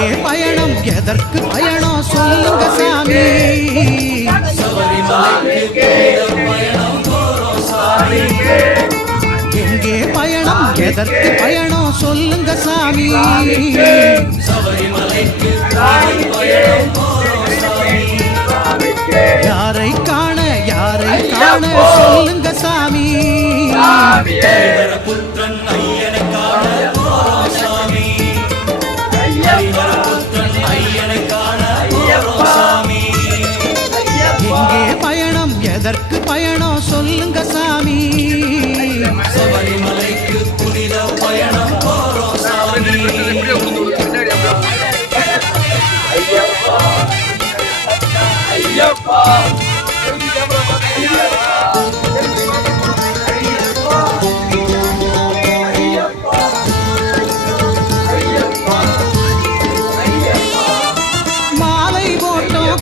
எங்கே பயணம் எதற்கு பயணம் சொல்லுங்க சாமி எங்கே பயணம் எதற்கு பயணம் சொல்லுங்க சாமி யாரை காண சொல்லுங்க சாமி புத்திரன் ஐயனை காண போறோம் சாமி புத்திரன் ஐயனை காண போறோம் சாமி எங்கே பயணம் எதற்கு பயணம் சொல்லுங்க சாமி சபரிமலைக்கு புனித பயணம் போறோம் சாமி ஐயப்பா ஐயப்பா